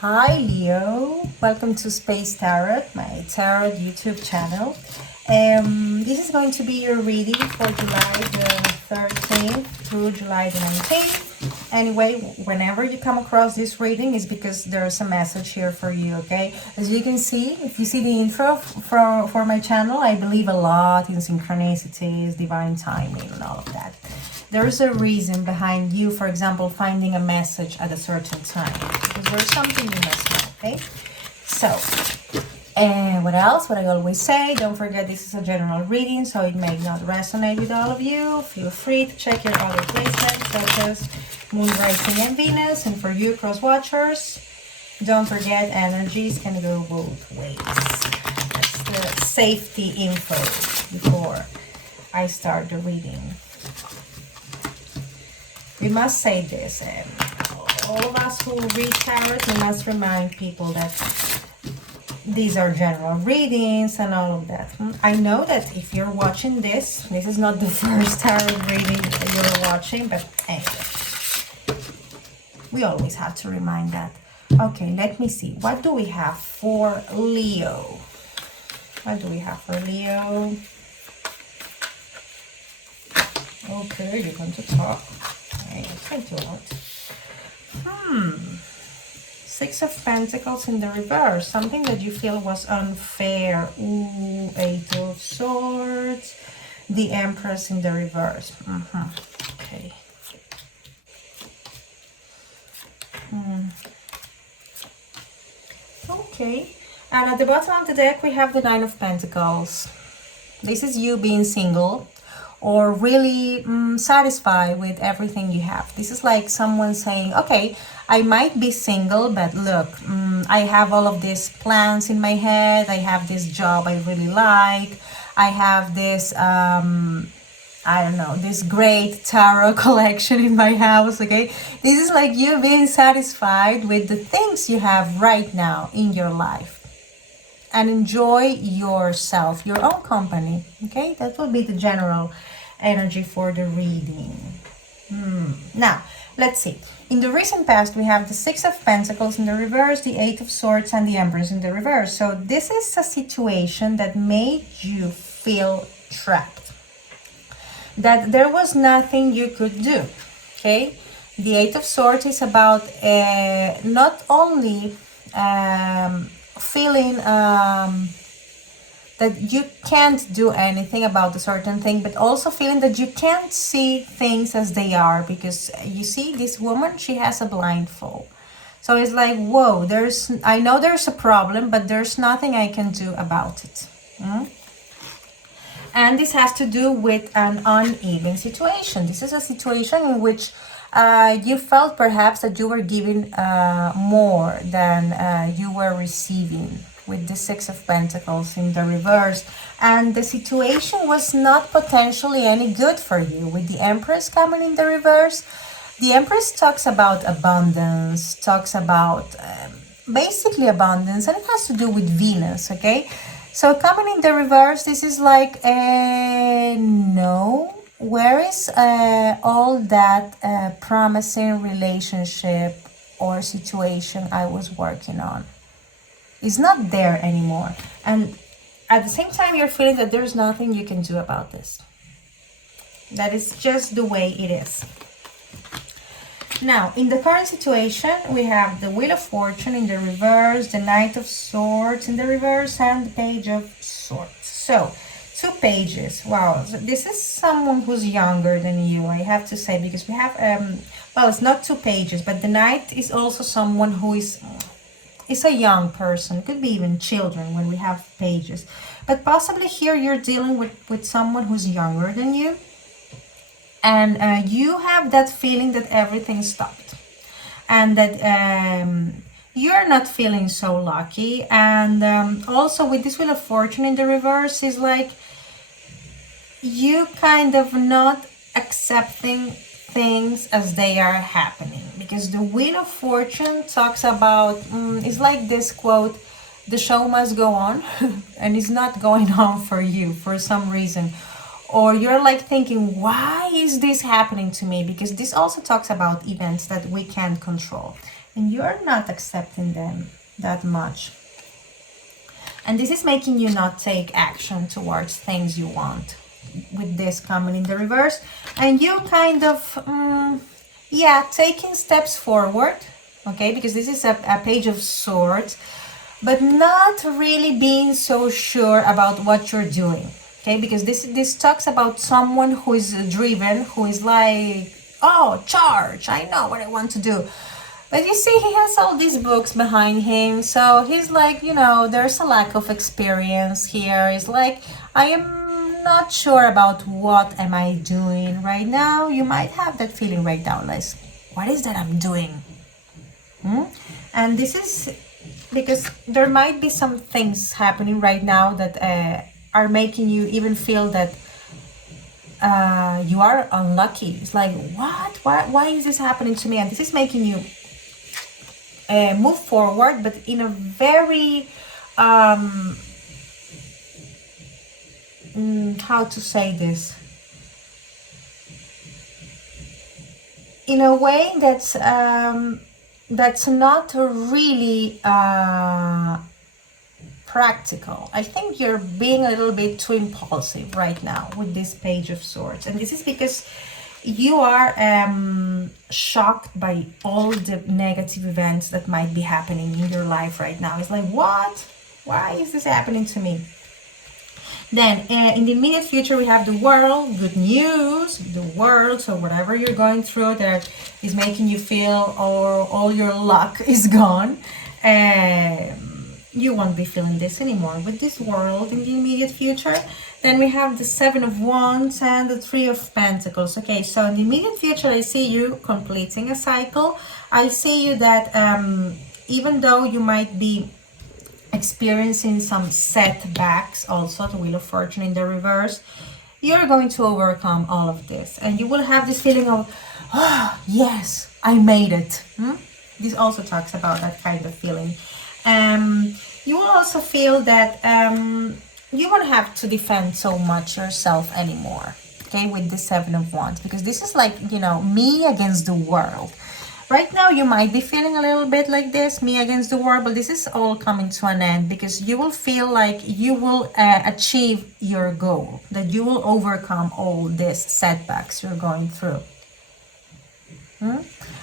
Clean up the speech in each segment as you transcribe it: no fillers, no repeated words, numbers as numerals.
Hi Leo, welcome to Space Tarot, my tarot YouTube channel. This is going to be your reading for July the 13th through July the 19th. Anyway, whenever you come across this reading is because there's a message here for you, okay? As you can see, if you see the intro for my channel, I believe a lot in synchronicities, divine timing and all of that. There's a reason behind you, for example, finding a message at a certain time. Because there's something you must know, okay? So, what else? What I always say, don't forget this is a general reading, so it may not resonate with all of you. Feel free to check your other placements, such as Moon, Rising, and Venus. And for you, cross-watchers, don't forget energies can go both ways. That's the safety info before I start the reading. We must say this, all of us who read tarot, we must remind people that these are general readings and all of that. I know that if you're watching this is not the first tarot reading that you're watching, but anyway, we always have to remind that. Okay, let me see. What do we have for Leo? What do we have for Leo? Okay, you're going to talk. I don't. Six of Pentacles in the reverse. Something that you feel was unfair. Ooh, Eight of Swords. The Empress in the reverse. Okay. Okay. And at the bottom of the deck, we have the Nine of Pentacles. This is you being single, or really satisfied with everything you have. This is like someone saying, okay, I might be single, but look, I have all of these plans in my head. I have this job I really like. I have this, I don't know, this great tarot collection in my house, okay? This is like you being satisfied with the things you have right now in your life. And enjoy yourself, your own company, okay? That will be the general energy for the reading. Now, let's see. In the recent past, we have the Six of Pentacles in the reverse, the Eight of Swords, and the Empress in the reverse. So this is a situation that made you feel trapped, that there was nothing you could do, okay? The Eight of Swords is about not only feeling that you can't do anything about a certain thing, but also feeling that you can't see things as they are, because you see this woman, she has a blindfold. So it's like, whoa, I know there's a problem, but there's nothing I can do about it. And this has to do with an uneven situation. This is a situation in which you felt perhaps that you were giving more than you were receiving, with the Six of Pentacles in the reverse. And the situation was not potentially any good for you. With the Empress coming in the reverse, the Empress talks about abundance, talks about basically abundance, and it has to do with Venus, okay? So coming in the reverse, this is like, no, where is all that promising relationship or situation I was working on? It's not there anymore. And at the same time, you're feeling that there's nothing you can do about this. That is just the way it is. Now, in the current situation, we have the Wheel of Fortune in the reverse, the Knight of Swords in the reverse, and the Page of Swords. So, 2 pages. Wow, so this is someone who's younger than you, I have to say, because we have, well, it's not 2 pages, but the Knight is also someone who is a young person. Could be even children when we have pages. But possibly here you're dealing with someone who's younger than you. And you have that feeling that everything stopped. And that you're not feeling so lucky. And also with this Wheel of Fortune in the reverse is like you kind of not accepting things as they are happening, because the Wheel of Fortune talks about it's like this quote, the show must go on, and it's not going on for you for some reason, or you're like thinking, why is this happening to me? Because this also talks about events that we can't control, and you're not accepting them that much. And this is making you not take action towards things you want, with this coming in the reverse. And you kind of, yeah, taking steps forward, okay, because this is a page of swords, but not really being so sure about what you're doing, okay, because this talks about someone who is driven, who is like, oh, charge, I know what I want to do. But you see, he has all these books behind him, so he's like, you know, there's a lack of experience here. He's like, I am not sure about what am I doing right now. You might have that feeling right now, like, what is that I'm doing? And this is because there might be some things happening right now that are making you even feel that you are unlucky. It's like, what? Why is this happening to me? And this is making you move forward, but in a very how to say this, in a way that's not really practical. I think you're being a little bit too impulsive right now with this page of swords, and this is because you are shocked by all the negative events that might be happening in your life right now. It's like, what? Why is this happening to me? Then in the immediate future, we have the world, good news, the world. So whatever you're going through that is making you feel all your luck is gone, you won't be feeling this anymore with this world in the immediate future. Then we have the Seven of Wands and the Three of Pentacles. Okay, so in the immediate future, I see you completing a cycle. I see you that even though you might be experiencing some setbacks, also the Wheel of Fortune in the reverse, you're going to overcome all of this. And you will have this feeling of, oh, yes, I made it. This also talks about that kind of feeling. You will also feel that you won't have to defend so much yourself anymore, okay, with the Seven of Wands, because this is like, you know, me against the world. Right now, you might be feeling a little bit like this, me against the world, but this is all coming to an end because you will feel like you will achieve your goal, that you will overcome all these setbacks you're going through.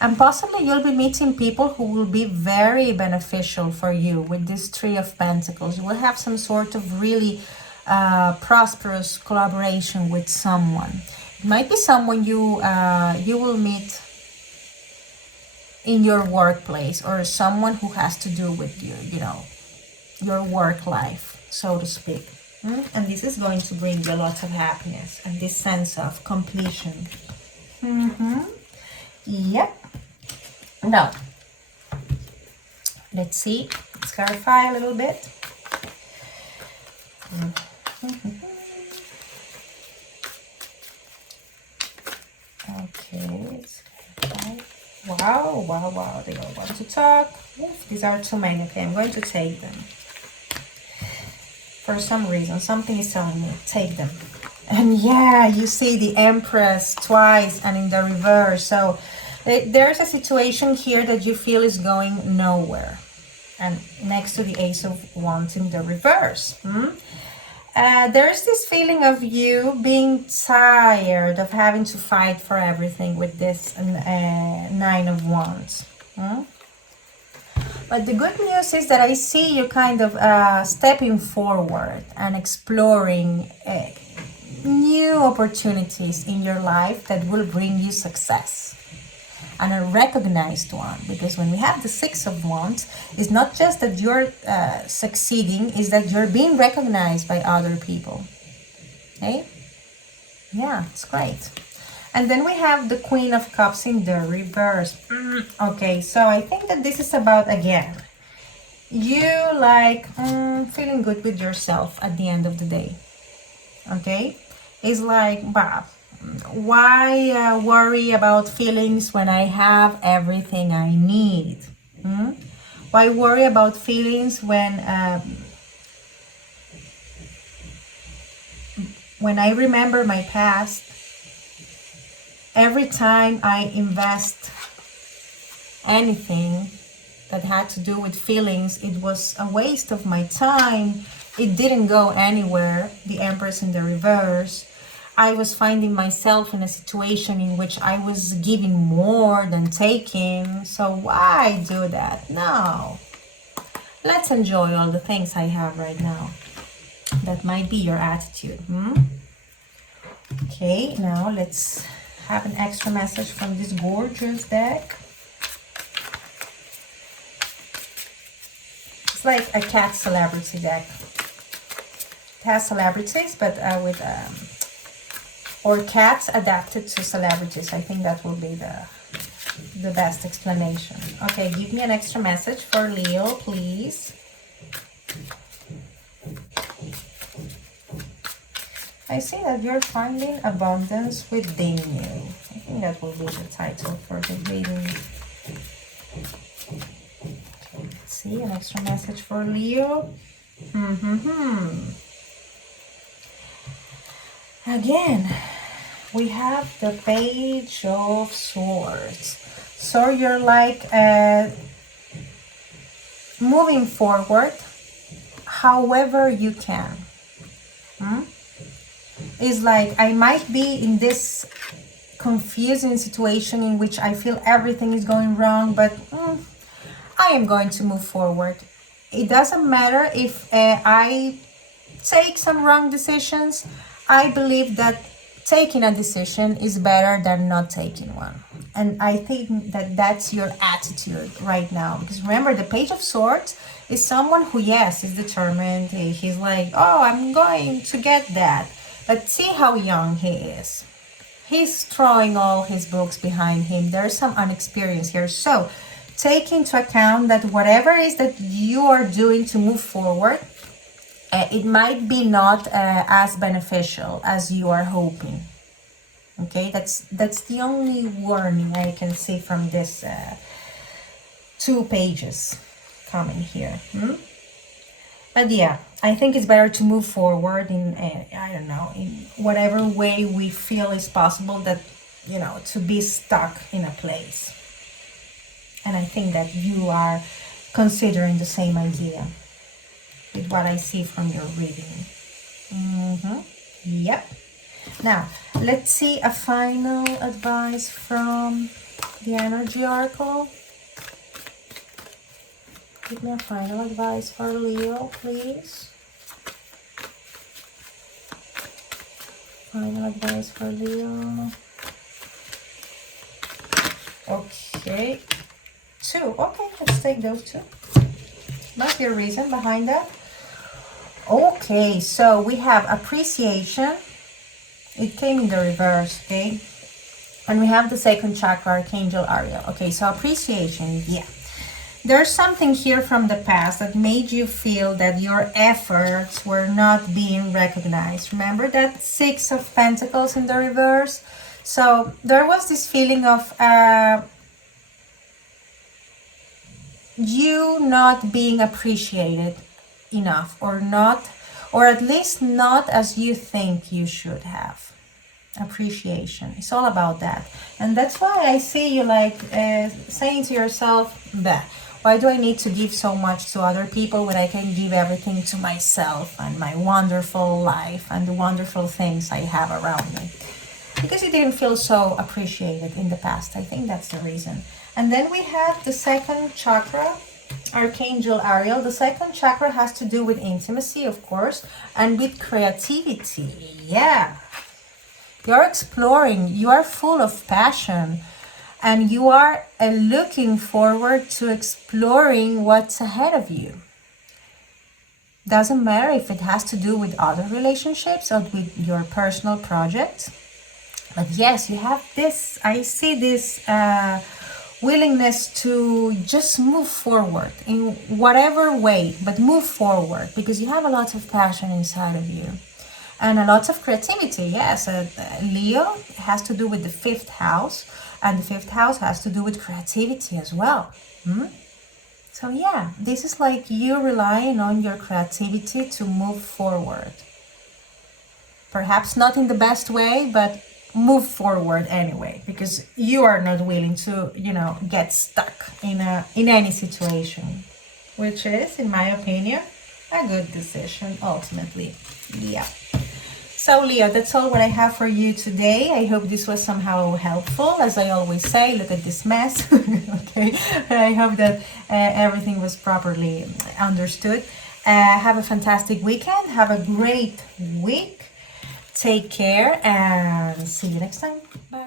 And possibly you'll be meeting people who will be very beneficial for you with this Three of Pentacles. You will have some sort of really prosperous collaboration with someone. It might be someone you will meet in your workplace, or someone who has to do with you, you know, your work life, so to speak. And this is going to bring you a lot of happiness and this sense of completion. Yep. Now, let's see. Let's clarify a little bit. Okay, let's clarify. Wow, wow, wow. They all want to talk. Oof, these are too many. Okay, I'm going to take them. For some reason, something is telling me, take them. And yeah, you see the Empress twice and in the reverse. So there's a situation here that you feel is going nowhere. And next to the Ace of Wands in the reverse. There's this feeling of you being tired of having to fight for everything with this Nine of Wands. But the good news is that I see you kind of stepping forward and exploring new opportunities in your life that will bring you success. And a recognized one, because when we have the Six of Wands, it's not just that you're succeeding, it's that you're being recognized by other people. Okay? Yeah, it's great. And then we have the Queen of Cups in the reverse. Okay, so I think that this is about, again, you like feeling good with yourself at the end of the day. Okay? It's like, bah, why worry about feelings when I have everything I need? Why worry about feelings when when I remember my past, every time I invest anything that had to do with feelings, it was a waste of my time. It didn't go anywhere. The Empress in the reverse. I was finding myself in a situation in which I was giving more than taking. So why do that? No. Let's enjoy all the things I have right now. That might be your attitude. Okay, now let's have an extra message from this gorgeous deck. It's like a cat celebrity deck. It has celebrities, but with or cats adapted to celebrities. I think that will be the best explanation. Okay, give me an extra message for Leo, please. I see that you're finding abundance within you. I think that will be the title for the reading. Okay, let's see, an extra message for Leo. Again, we have the Page of Swords. So you're like moving forward however you can. It's like I might be in this confusing situation in which I feel everything is going wrong, but I am going to move forward. It doesn't matter if I take some wrong decisions. I believe that taking a decision is better than not taking one. And I think that that's your attitude right now. Because remember, the Page of Swords is someone who, yes, is determined. He's like, oh, I'm going to get that. But see how young he is. He's throwing all his books behind him. There's some inexperience here. So take into account that whatever it is that you are doing to move forward, it might be not as beneficial as you are hoping. Okay, that's the only warning I can see from this 2 pages coming here. But yeah, I think it's better to move forward in, I don't know, in whatever way we feel is possible, that, you know, to be stuck in a place. And I think that you are considering the same idea with what I see from your reading. Yep. Now, let's see a final advice from the Energy Oracle. Give me a final advice for Leo, please. Final advice for Leo. Okay. 2. Okay, let's take those 2. Must be a reason behind that. Okay, so we have appreciation. It came in the reverse, okay? And we have the second chakra, Archangel Ariel. Okay, so appreciation, yeah. There's something here from the past that made you feel that your efforts were not being recognized. Remember that 6 of Pentacles in the reverse? So there was this feeling of you not being appreciated enough, or not, or at least not as you think you should have. Appreciation, it's all about that. And that's why I see you like saying to yourself, that why do I need to give so much to other people when I can give everything to myself and my wonderful life and the wonderful things I have around me? Because you didn't feel so appreciated in the past. I think that's the reason. And then we have the second chakra, Archangel Ariel. The second chakra has to do with intimacy, of course, and with creativity. Yeah. You're exploring, you are full of passion, and you are looking forward to exploring what's ahead of you. Doesn't matter if it has to do with other relationships or with your personal projects. But yes, you have this, I see this willingness to just move forward in whatever way, but move forward because you have a lot of passion inside of you. And a lot of creativity, yes. Leo has to do with the 5th house, and the 5th house has to do with creativity as well. So yeah, this is like you relying on your creativity to move forward. Perhaps not in the best way, but move forward anyway, because you are not willing to, get stuck in any situation, which is, in my opinion, a good decision ultimately. Yeah. So Leo, that's all what I have for you today. I hope this was somehow helpful. As I always say, look at this mess. Okay, I hope that everything was properly understood. Have a fantastic weekend. Have a great week. Take care and see you next time. Bye.